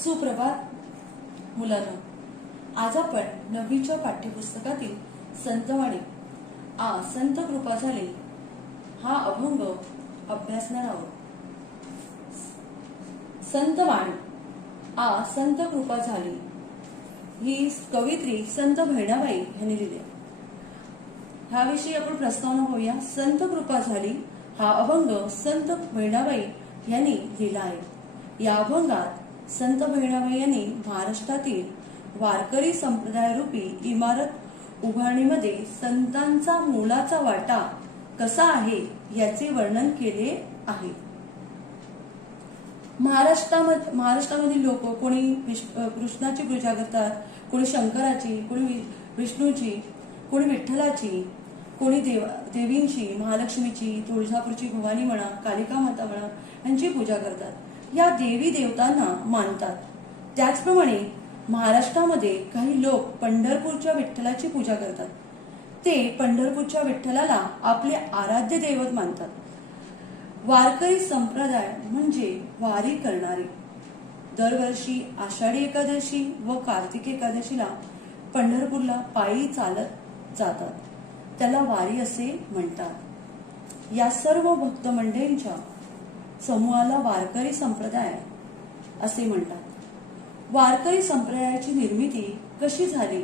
सुप्रभात मुलांनो, आज आपण 9वीच्या पाठ्यपुस्तकातील संतवाणी संत कृपा झाली हा अभंग अभ्यासणार आहोत. संतवाणी संत कृपा झाली ही कवित्री संत बहिणाबाई यांनी लिहिली. ह्याविषयी आपण प्रस्तावना होऊया. संत कृपा झाली हा अभंग संत बहिणाबाई यांनी लिहिला आहे. या अभंगात संत बहिणाबाई यांनी महाराष्ट्रातील वारकरी संप्रदाय रूपी इमारत उभारणीमध्ये संतांचा मोलाचा वाटा कसा आहे याचे वर्णन केले आहे. महाराष्ट्रामधील लोक कोणी कृष्णाची पूजा करतात, कोणी शंकराची, कोणी विष्णूची, कोणी विठ्ठलाची, कोणी देवींची, महालक्ष्मीची, तुळजापूरची भवानी म्हणा, कालिका माता म्हणा यांची पूजा करतात. या देवी देवतांना मानतात. त्याचप्रमाणे महाराष्ट्रामध्ये काही लोक पंढरपूरच्या विठ्ठलाची पूजा करतात. ते पंढरपूरच्या विठ्ठलाला आपले आराध्य दैवत मानतात. वारकरी संप्रदाय म्हणजे वारी करणारे. दरवर्षी आषाढी एकादशी व कार्तिक एकादशीला पंढरपूरला पायी चालत जातात. त्याला वारी असे म्हणतात. या सर्व भक्त मंडळींच्या समूहाला वारकरी संप्रदाय असे म्हणतात. वारकरी संप्रदायाची निर्मिती कशी झाली?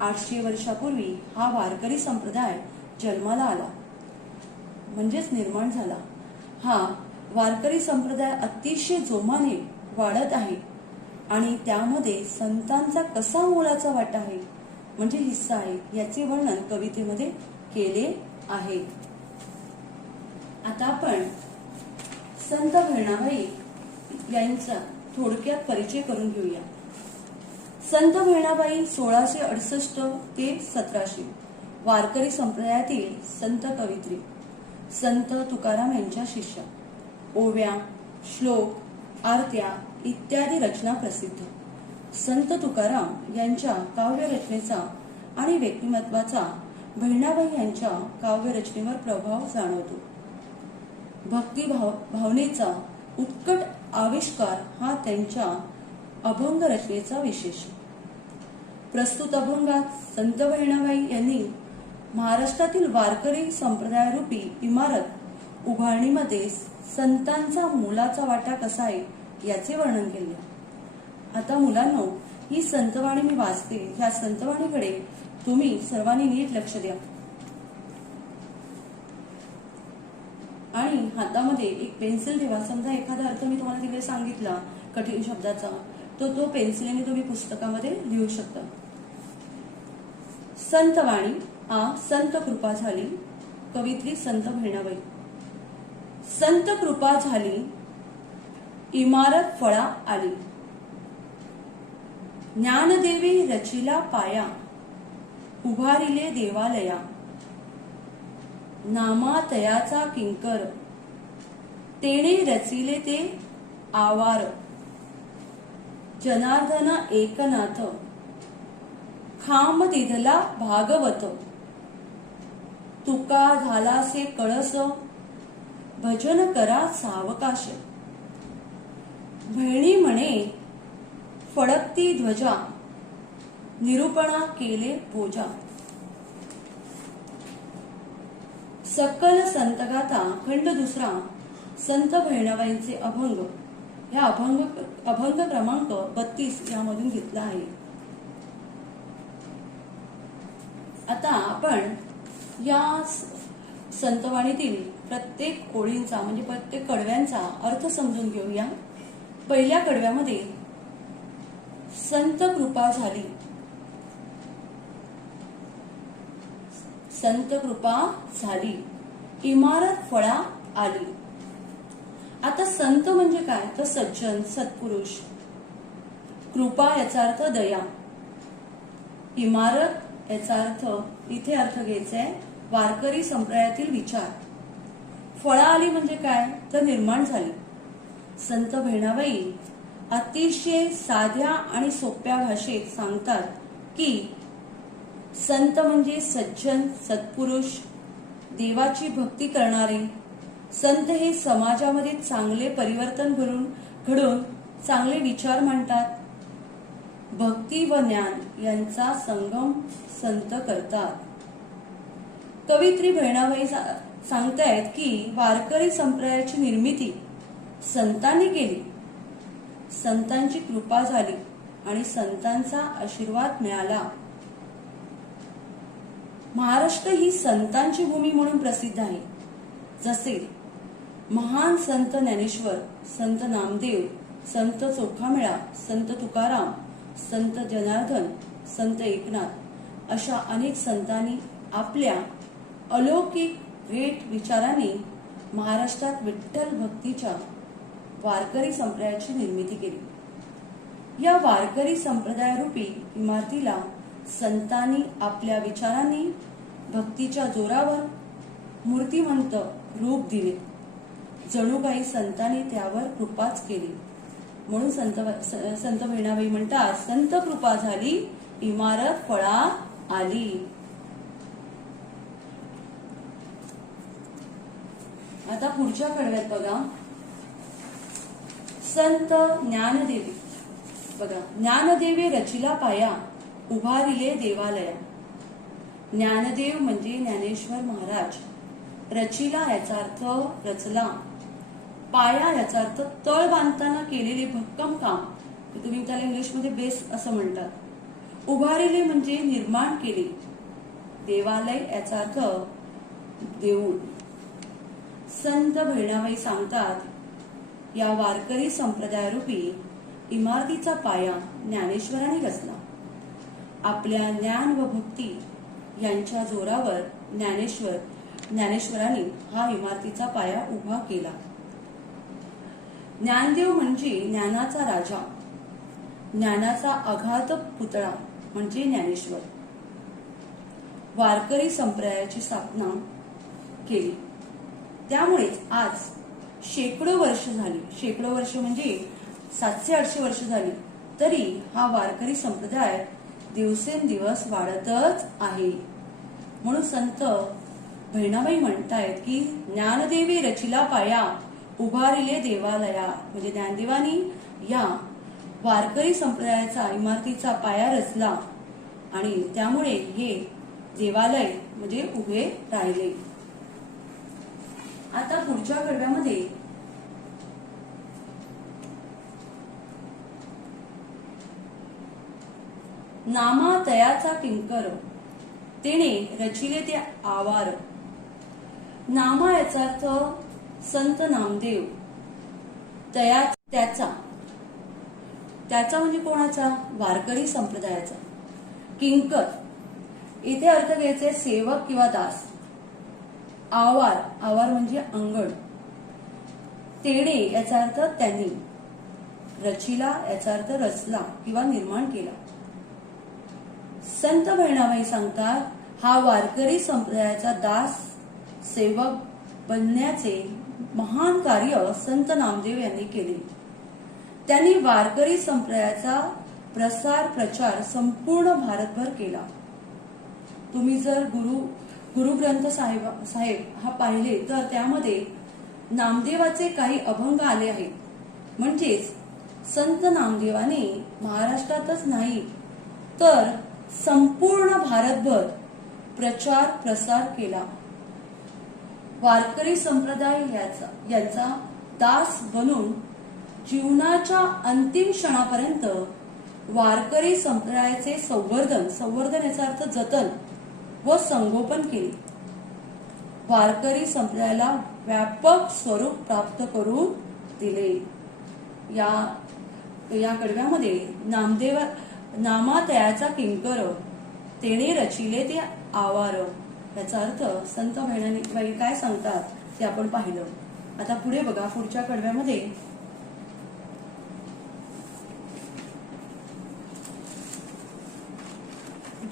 800 वर्षापूर्वी हा वारकरी संप्रदाय जन्माला आला, म्हणजेच निर्माण झाला. हा वारकरी संप्रदाय अतिशय जोमाने वाढत आहे आणि त्यामध्ये संतांचा कसा मोलाचा वाटा आहे म्हणजे हिस्सा आहे याचे वर्णन कवितेमध्ये केले आहे. आता आपण संत बहिणाबाई यांचा थोडक्यात परिचय करून घेऊया. संत बहिणाबाई 1668 ते 1700 वारकरी संप्रदायातील संत कवित्री. संत तुकाराम यांच्या शिष्या. ओव्या, श्लोक, आरत्या इत्यादी रचना प्रसिद्ध. संत तुकाराम यांच्या काव्य रचनेचा आणि व्यक्तिमत्वाचा बहिणाबाई यांच्या काव्य रचनेवर प्रभाव जाणवतो. भक्ती भावनेचा उत्कट आविष्कार हा त्यांच्या अभंग रचनेचा विशेष. प्रस्तुत अभंगात संत बहिणाबाई यांनी महाराष्ट्रातील वारकरी संप्रदायरूपी इमारत उभारणीमध्ये संतांचा मोलाचा वाटा कसा आहे याचे वर्णन केले. आता मुलांनो, ही संतवाणी मी वाचते. या संतवाणीकडे तुम्ही सर्वांनी नीट लक्ष द्या आणि हातामध्ये एक पेन्सिल ठेवा. समजा एखादा अर्थ मी तुम्हाला तिकडे सांगितला कठीण शब्दाचा, तो पेन्सिलीने तुम्ही पुस्तकामध्ये लिहू शकता. संतवाणी संत कृपा झाली. कवित्री संत बहिणाबाई. संत कृपा झाली, इमारत फळा आली. ज्ञानदेवी रचिला पाया, उभारिले देवालया. नामातयाचा किंकर, तेणे रचिले ते आवार. जनार्दन एकनाथ, खांब दिधला भागवत. तुका झालासे कळस, भजन करा सावकाश. बहिणी म्हणे फडकती ध्वजा, निरूपणा केले पूजा. सकल संतगाथा खंड दुसरा संत बहिणाबाईंचे अभंग. या अभंग क्रमांक 32 यामधून घेतला आहे. आता आपण या संतवाणीतील प्रत्येक ओळींचा म्हणजे प्रत्येक कडव्यांचा अर्थ समजून घेऊया. पहिल्या कडव्यामध्ये संत कृपा झाली. संत कृपा झाली, इमारत फळा आली. आता संत म्हणजे काय तर सज्जन, सत्पुरुष. कृपा याचा अर्थ दया. इमारत याचा अर्थ इथे अर्थ घ्यायचा आहे वारकरी संप्रदायातील विचार. फळा आली म्हणजे काय तर निर्माण झाली. संत बहिणाबाई अतिशय साध्या आणि सोप्या भाषेत सांगतात की संत म्हणजे सज्जन, सत्पुरुष, देवाची भक्ती करणारे. संत हे समाजामध्ये चांगले परिवर्तन घडून चांगले विचार म्हणतात. भक्ती व ज्ञान यांचा संगम संत करतात. कवयित्री बहिणाबाई सांगतायत की वारकरी संप्रदायाची निर्मिती संतांनी केली. संतांची कृपा झाली आणि संतांचा आशीर्वाद मिळाला. महाराष्ट्र ही संतांची भूमी म्हणून प्रसिद्ध आहे. जसे महान संत ज्ञानेश्वर, संत नामदेव, संत चोखामेळा, संत तुकाराम, संत जनार्दन, संत एकनाथ अशा अनेक संतांनी आपल्या अलौकिक रेट विचारांनी महाराष्ट्रात विठ्ठल भक्तीच्या वारकरी संप्रदायाची निर्मिती केली. या वारकरी संप्रदायरूपी इमारतीला संतांनी आपल्या विचारांनी भक्तीच्या जोरावर मूर्तिमंत रूप दिले. जणू काही संतांनी त्यावर कृपाच केली. म्हणून संत बहिणाबाई म्हणतात, संत कृपा झाली, इमारत फळा आली. आता पुढच्या कडव्यात बघा, संत ज्ञानदेवी. बघा, ज्ञानदेवी रचिला पाया, उभारिले देवालया. ज्ञानदेव म्हणजे ज्ञानेश्वर महाराज. रचिला याचा अर्थ रचला. पाया याचा अर्थ तळ बांधताना केलेले भक्कम काम, तुम्ही त्याला इंग्लिशमध्ये बेस असं म्हणतात. उभारिले म्हणजे निर्माण केले. देवालय याचा अर्थ देऊळ. संत बहिणाबाई सांगतात, या वारकरी संप्रदायरूपी इमारतीचा पाया ज्ञानेश्वरांनी रचला. आपल्या ज्ञान व भक्ती यांच्या जोरावर ज्ञानेश्वरांनी हा इमारतीचा पाया उभा केला. ज्ञानदेव म्हणजे ज्ञानाचा राजा, ज्ञानाचा अगाध पुतळा म्हणजे ज्ञानेश्वर. वारकरी संप्रदायाची स्थापना केली. त्यामुळेच आज शेकडो वर्ष झाली, शेकडो वर्ष म्हणजे 700-800 वर्ष झाली, तरी हा वारकरी संप्रदाय दिवसेंदिवस वाढतच आहे. म्हणून संत बहिणाबाई म्हणतायत की ज्ञानदेवी रचिला पाया, उभारिले देवालया. म्हणजे ज्ञानदेवानी या वारकरी संप्रदायाचा इमारतीचा पाया रचला आणि त्यामुळे हे देवालय म्हणजे उभे राहिले. आता पुढच्या कडव्यामध्ये नामा तयाचा किंकर, तेने रचिले ते आवार. नामा याचा अर्थ संत नामदेव. तया त्याचा म्हणजे कोणाचा? वारकरी संप्रदायाचा. किंकर इथे अर्थ घ्यायचे सेवक किंवा दास. आवार म्हणजे अंगण. तेणे याचा अर्थ त्यांनी. रचिला याचा अर्थ रचला किंवा निर्माण केला. संत बहिणाबाई सांगतात, हा वारकरी संप्रदायाचा दास सेवक बनण्याचे महान कार्य संत नामदेव यांनी केले. त्यांनी वारकरी संप्रदायाचा प्रचार संपूर्ण भारतभर केला. तुम्ही जर गुरुग्रंथ साहेब हा पाहिले तर त्यामध्ये नामदेवाचे काही अभंग आले आहेत. म्हणजेच संत नामदेवाने महाराष्ट्रातच नाही तर संपूर्ण भारतभर प्रचार प्रसार केला. वारकरी संप्रदाय यांचा दास बनून जीवनाच्या अंतिम क्षणापर्यंत वारकरी संप्रदायाचे संवर्धन याचा अर्थ जतन व संगोपन केले. वारकरी संप्रदायाला व्यापक स्वरूप प्राप्त करून दिले. या कडव्यामध्ये नामा तयाचा किंकर, तेने रचिले ते आवार याचा अर्थ संत बहिणाबाई काय सांगतात ते आपण पाहिलं. आता पुढे बघा, पुढच्या कडव्यामध्ये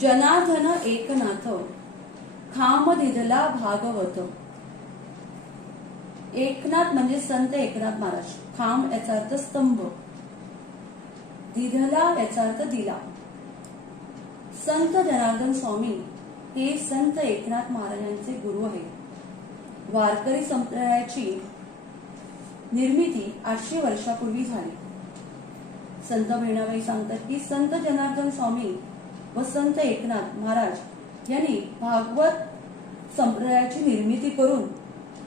जनार्दन एकनाथ, खाम दिधला भागवत. एकनाथ म्हणजे संत एकनाथ महाराज. खांब याचा अर्थ स्तंभ. दिधला याचा अर्थ दिला. संत जनार्दन स्वामी हे संत एकनाथ महाराजांचे गुरु आहेत. वारकरी संप्रदायाची निर्मिती 800 वर्षापूर्वी झाली. संत बहिणाबाई सांगतात की संत जनार्दन स्वामी व संत एकनाथ महाराज यांनी भागवत संप्रदायाची निर्मिती करून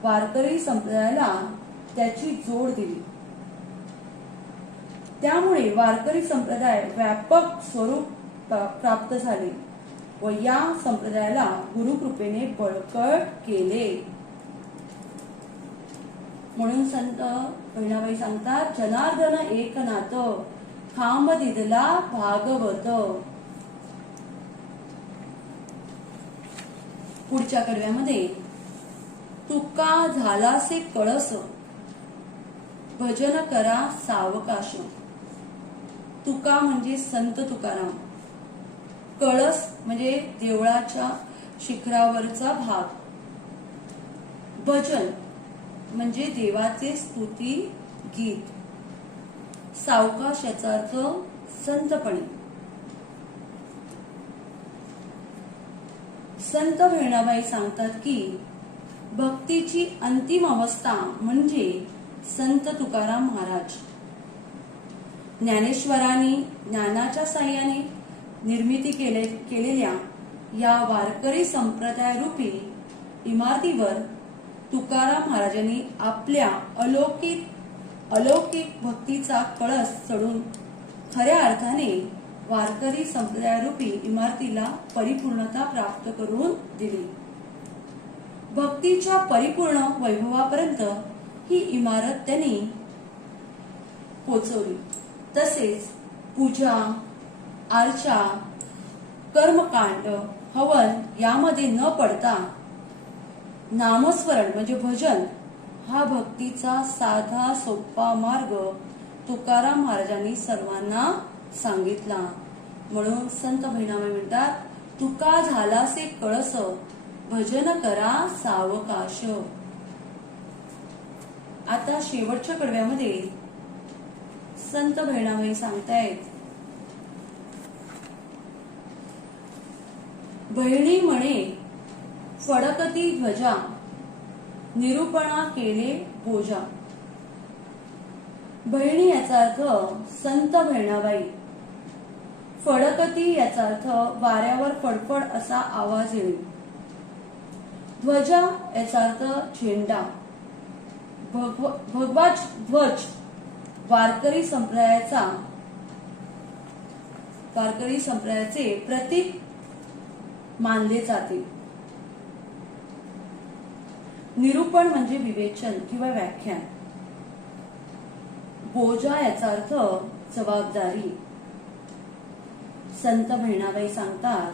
वारकरी संप्रदायाला त्याची जोड दिली. त्यामुळे वारकरी संप्रदाय व्यापक स्वरूप प्राप्त झाले व या संप्रदायाला गुरुकृपेने बळकट केले. म्हणून संत बहिणाबाई सांगतात, जनार्दन एकनाथ खांब दिदला भागवत. पुढच्या कडव्यामध्ये, तुका झालासे कळस भजन करा सावकाश. तुका म्हणजे संत तुकाराम, कळस म्हणजे देवळाच्या शिखरावरचा भाग, भजन म्हणजे देवाचे स्तुती गीत, सावकाश याचा अर्थ संतपणे. संत बहिणाबाई सांगतात की भक्तीची अंतिम अवस्था म्हणजे संत तुकाराम महाराज. ज्ञानेश्वरांनी ज्ञानाच्या साह्याने निर्मिती केलेल्या या वारकरी संप्रदाय रूपी इमारतीवर तुकाराम महाराजांनी आपल्या अलौकिक भक्तीचा कळस चढून खऱ्या अर्थाने वारकरी संप्रदाय रूपी इमारतीला परिपूर्णता प्राप्त करून दिली. भक्तीच्या परिपूर्ण वैभवापर्यंत ही इमारत त्यांनी पोचवली. तसेच पूजा, अर्चा, कर्मकांड, हवन यामध्ये न पडता नामस्मरण म्हणजे भजन हा भक्तीचा साधा सोपा मार्ग तुकाराम महाराजांनी सर्वांना सांगितला. म्हणून संत बहिणाबाई म्हणतात, तुका झालासे कळस भजन करा सावकाश. आता शेवटच्या कडव्यामध्ये संत बहिणाबाई सांगतायत, बहिणी म्हणे फडकती ध्वजा निरूपणा केले बोजा. बहिणी याचा अर्थ संत बहिणाबाई, फडकती याचा अर्थ वाऱ्यावर फडफड असा आवाज येईल, ध्वजा याचा अर्थ झेंडा, भगवा ध्वज वारकरी संप्रदायाचे प्रतीक मानले जाते. निरूपण म्हणजे विवेचन किंवा व्याख्यान. बोजा याचा अर्थ जबाबदारी. संत बहिणाबाई सांगतात,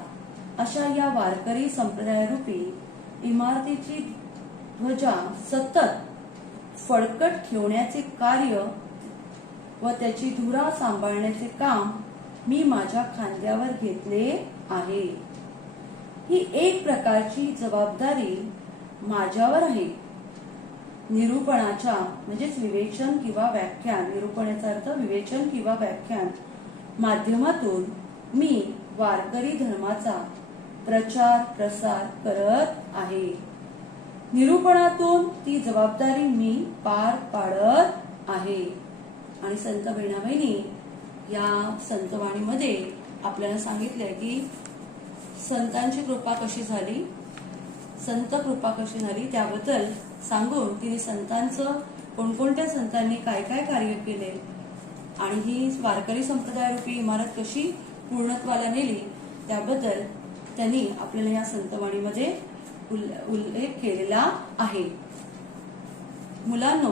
अशा या वारकरी संप्रदाय रूपी इमारतीची ध्वजा सतत फडकट ठेवण्याचे कार्य व त्याची धुरा सांभाळण्याचे काम मी माझ्या खांद्यावर घेतले आहे. ही एक प्रकारची जबाबदारी माझ्यावर आहे. निरूपणाच्या म्हणजेच विवेचन किंवा व्याख्यान, निरूपणाचा अर्थ विवेचन किंवा व्याख्यान माध्यमातून मी वारकरी धर्माचा प्रचार प्रसार करत आहे. निरूपणातून ती जबाबदारी मी पार पाडत आहे. आणि संत बहिणाबाईंनी या संतवाणीमध्ये आपल्याला सांगितलंय की संतांची कृपा कशी झाली, संत कृपा कशी झाली त्याबद्दल सांगून तिने संतांचं कोणकोणत्या संतांनी काय काय कार्य केले आणि ही वारकरी संप्रदाय रूपी इमारत कशी पूर्णत्वाला नेली त्याबद्दल त्यांनी आपल्याला या संतवाणीमध्ये उल्लेख केलेला आहे. मुलांनो,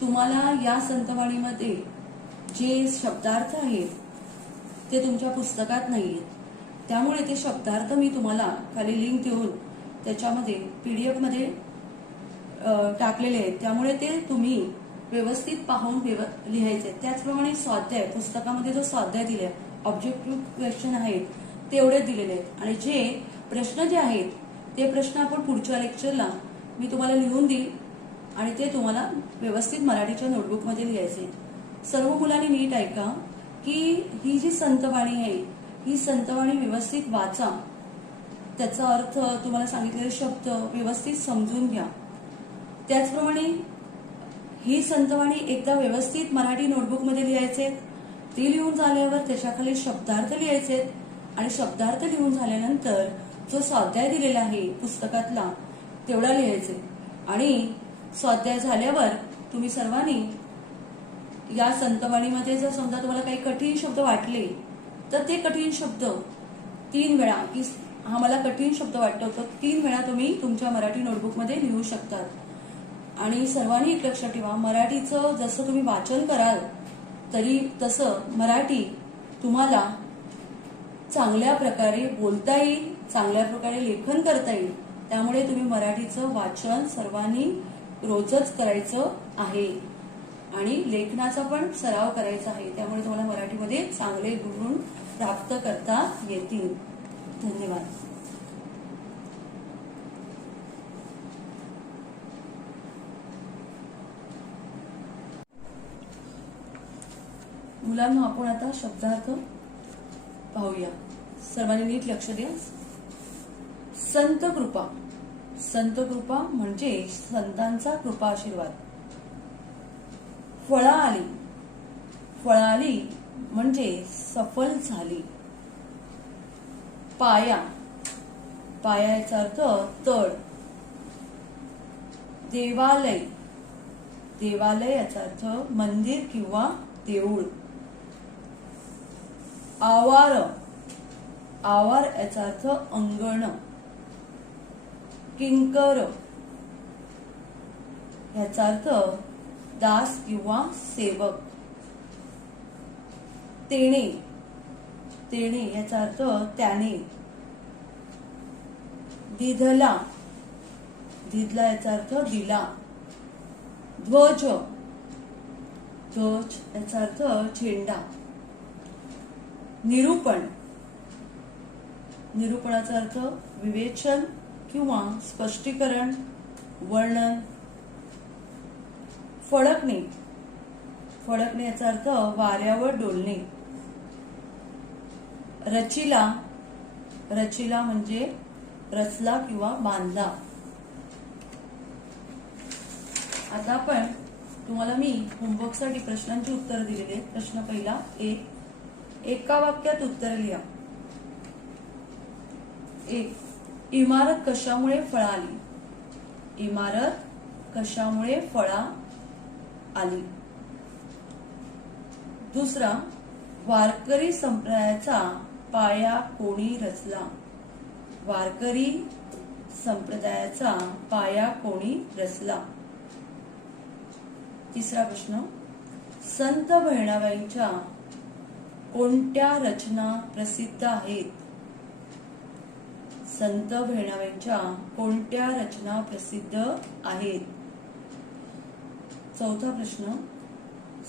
तुम्हाला या संतवाणीमध्ये जे शब्दार्थ आहेत ते तुमच्या पुस्तकात नाहीयेत. त्यामुळे ते शब्दार्थ मी तुम्हाला खाली लिंक देऊन त्याच्यामध्ये PDF मध्ये टाकलेले आहेत. त्यामुळे ते तुम्ही व्यवस्थित पाहून लिहायचे. त्याचप्रमाणे स्वाध्याय, पुस्तकामध्ये जो स्वाध्याय दिलाय, ऑब्जेक्टिव्ह क्वेश्चन आहेत ते एवढेच दिलेले आहेत. आणि जे प्रश्न जे आहेत ते प्रश्न आपण पुढच्या लेक्चरला मी तुम्हाला लिहून देईल आणि ते तुम्हाला व्यवस्थित मराठीच्या नोटबुकमध्ये लिहायचे. सर्व मुलांनी नीट ऐका की ही जी संतवाणी आहे ही संतवाणी व्यवस्थित वाचा. त्याचा अर्थ, तुम्हाला सांगितलेले शब्द व्यवस्थित समजून घ्या. त्याचप्रमाणे ही संतवाणी एकदा व्यवस्थित मराठी नोटबुकमध्ये लिहायचे, ती लिहून झाल्यावर त्याच्याखाली शब्दार्थ लिहायचे आणि शब्दार्थ लिहून झाल्यानंतर जो स्वाध्याय दिलेला आहे पुस्तकातला तेवढा लिहायचे आणि स्वाध्याय झाल्यावर तुम्ही सर्वांनी या संतवाणीमध्ये जर समजा तुम्हाला काही कठीण शब्द वाटले तर ते कठीण शब्द 3 वेळा की हा मला कठीण शब्द वाटतो तर 3 वेळा तुम्ही तुमच्या मराठी नोटबुकमध्ये लिहू शकतात। आणि सर्वांनी एक लक्षात ठेवा, मराठीचं जसं तुम्ही वाचन कराल तरी तसं मराठी तुम्हाला चांगल्या प्रकारे बोलता येईल, चांगल्या प्रकारे लेखन करता येईल। त्यामुळे तुम्ही मराठीचं वाचन सर्वांनी रोजच करायचं आहे आणि लेखनाचा पण सराव करायचा आहे। त्यामुळे तुम्हाला मराठीमध्ये चांगले गुण प्राप्त करता येतील। धन्यवाद। मुलांना आपण आता शब्दार्थ पाहूया। सर्वांनी नीट लक्ष द्या। संत कृपा, संत कृपा म्हणजे संतांचा कृपा आशीर्वाद। फळा आली, फळाली म्हणजे सफल झाली। पाया, पाया याचा अर्थ तळ। देवालय, देवालय याचा अर्थ मंदिर किंवा देऊळ। आवार, आवार याचा अर्थ अंगण। किंकर याचा अर्थ दास किंवा सेवक। तेणे, तेणे याचा अर्थ त्याने। दिधला, दिधला याचा अर्थ दिला। ध्वज, ध्वज याचा अर्थ झेंडा। निरूपण, निरूपणाचा अर्थ विवेचन किंवा स्पष्टीकरण, वर्णन। फडकणे, फडकणे याचा अर्थ वाऱ्यावर डोलणे। रचिला, रचिला म्हणजे रचला किंवा बांधला। आता आपण तुम्हाला मी होमवर्कसाठी प्रश्नांची उत्तर दिलेली आहेत। प्रश्न पहिला, एका वाक्यात उत्तर लिहा। 1. इमारत कशामुळे फळाली? इमारत कशामुळे फळा आली? दुसरा, वारकरी संप्रदायाचा पाया कोणी रचला? वारकरी संप्रदायाचा पाया कोणी रचला? तिसरा प्रश्न, संत बहिणाबाईंच्या कोणत्या रचना प्रसिद्ध आहेत? संत बहिणाबाईंच्या कोणत्या रचना प्रसिद्ध आहेत? चौथा प्रश्न,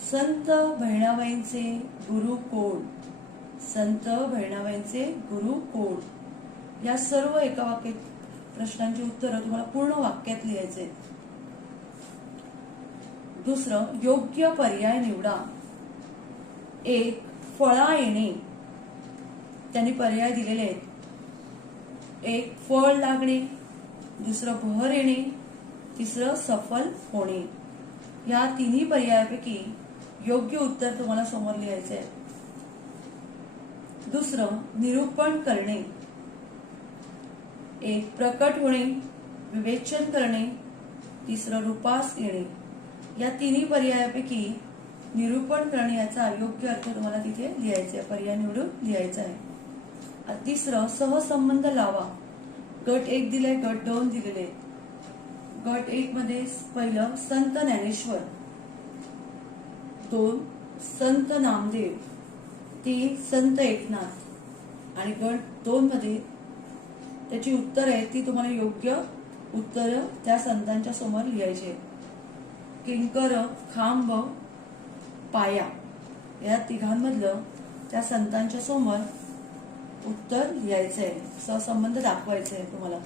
संत बहिणाबाईंचे गुरु कोण? संत बहिणाबाईंचे गुरु कोण? या सर्व एका वाक्यात प्रश्नांची उत्तरं तुम्हाला पूर्ण वाक्यात लिहायचे। दुसरं, योग्य पर्याय निवडा। 1. फळा येणे, त्यांनी पर्याय दिलेले आहेत। 1. फळ लागणे, दुसरं बहर येणे, तिसरं सफल होणे। या तिन्ही पर्यायापैकी योग्य उत्तर तुम्हाला समोर लिहायचे आहे। दुसरं, निरूपण करणे। 1. प्रकट होणे, विवेचन करणे, तिसरं रूपास येणे। या तिन्ही पर्यायापैकी निरूपण करणे याचा योग्य अर्थ तुम्हाला तिथे लिहायचा आहे, पर्याय निवडून लिहायचा आहे। तिसरं, सहसंबंध लावा। गट 1 दिलाय, गट 2 दिलेले। गट 1 मध्ये पहिलं संत ज्ञानेश्वर, 2 संत नामदेव, 3 संत एकनाथ आणि गट 2 मध्ये त्याची उत्तर आहे ती तुम्हाला योग्य उत्तर त्या संतांच्या समोर लिहायची आहे। किंकर, खांब, पाया या तिघांमधलं त्या संतांच्या समोर उत्तर लिहायचं आहे, सहसंबंध दाखवायचा आहे तुम्हाला।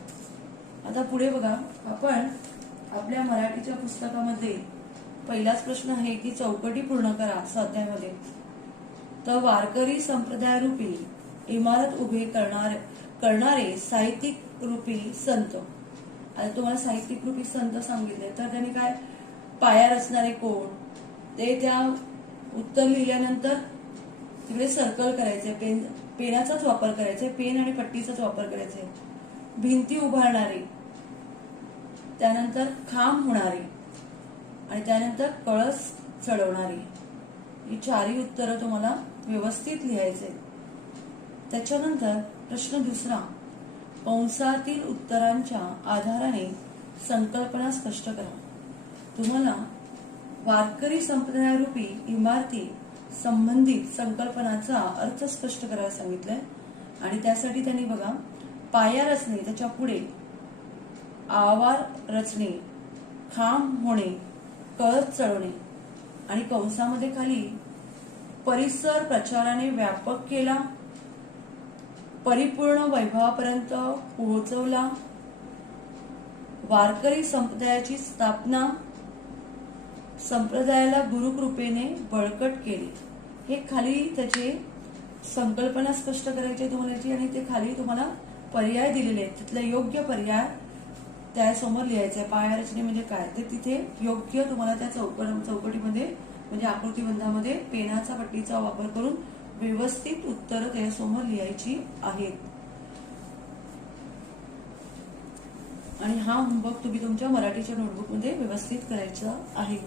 आता पुढे बघा, आपण आपल्या मराठीच्या पुस्तकामध्ये पहिलाच प्रश्न आहे की चौकटी पूर्ण करा स्वाध्यायामध्ये। तर वारकरी संप्रदायरूपी इमारत उभी करणारे साहित्यिक रूपी संत। आता तुम्हाला साहित्यिक रूपी संत सांगितले तर त्यांनी काय पाया रचणारे कोण, ते त्या उत्तर लिहिल्यानंतर तिकडे सर्कल करायचे, पेनाचाच वापर करायचा, पेन आणि पट्टीचाच वापर करायचा, भिंती उभारणारे, त्यानंतर खांब होणारे आणि त्यानंतर कळस चढवणारी, ही चारही उत्तरं तुम्हाला व्यवस्थित लिहायचे. त्याच्यानंतर प्रश्न दुसरा, कंसातील उत्तरांच्या आधाराने संकल्पना स्पष्ट करा. तुम्हाला वारकरी संप्रदायरूपी इमारती संबंधित संकल्पनाचा अर्थ स्पष्ट करायला सांगितलंय आणि त्यासाठी त्यांनी बघा पाया रचणे, त्याच्या पुढे आवार रचणे, खांब होणे, कळस चढवणे आणि कंसामध्ये खाली परिसर प्रचाराने व्यापक केला, परिपूर्ण वैभवापर्यंत पोहोचवला, वारकरी संप्रदायाची स्थापना, संप्रदायाला गुरुकृपेने बळकट केले. हे खाली त्याचे संकल्पना स्पष्ट करायची तुम्हाला आणि ते खाली तुम्हाला पर्याय दिलेले आहेत, तिथला योग्य पर्याय त्यासमोर लिहायचा आहे. पाया रचने म्हणजे काय ते तिथे योग्य तुम्हाला त्या चौकटीमध्ये म्हणजे आकृतीबंधामध्ये पेनाचा पट्टीचा वापर करून व्यवस्थित उत्तरं त्यासमोर लिहायची आहेत. आणि हा होमवर्क तुम्ही तुमच्या मराठीच्या नोटबुकमध्ये व्यवस्थित करायचा आहे.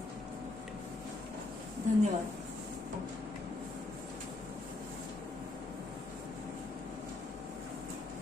धन्यवाद.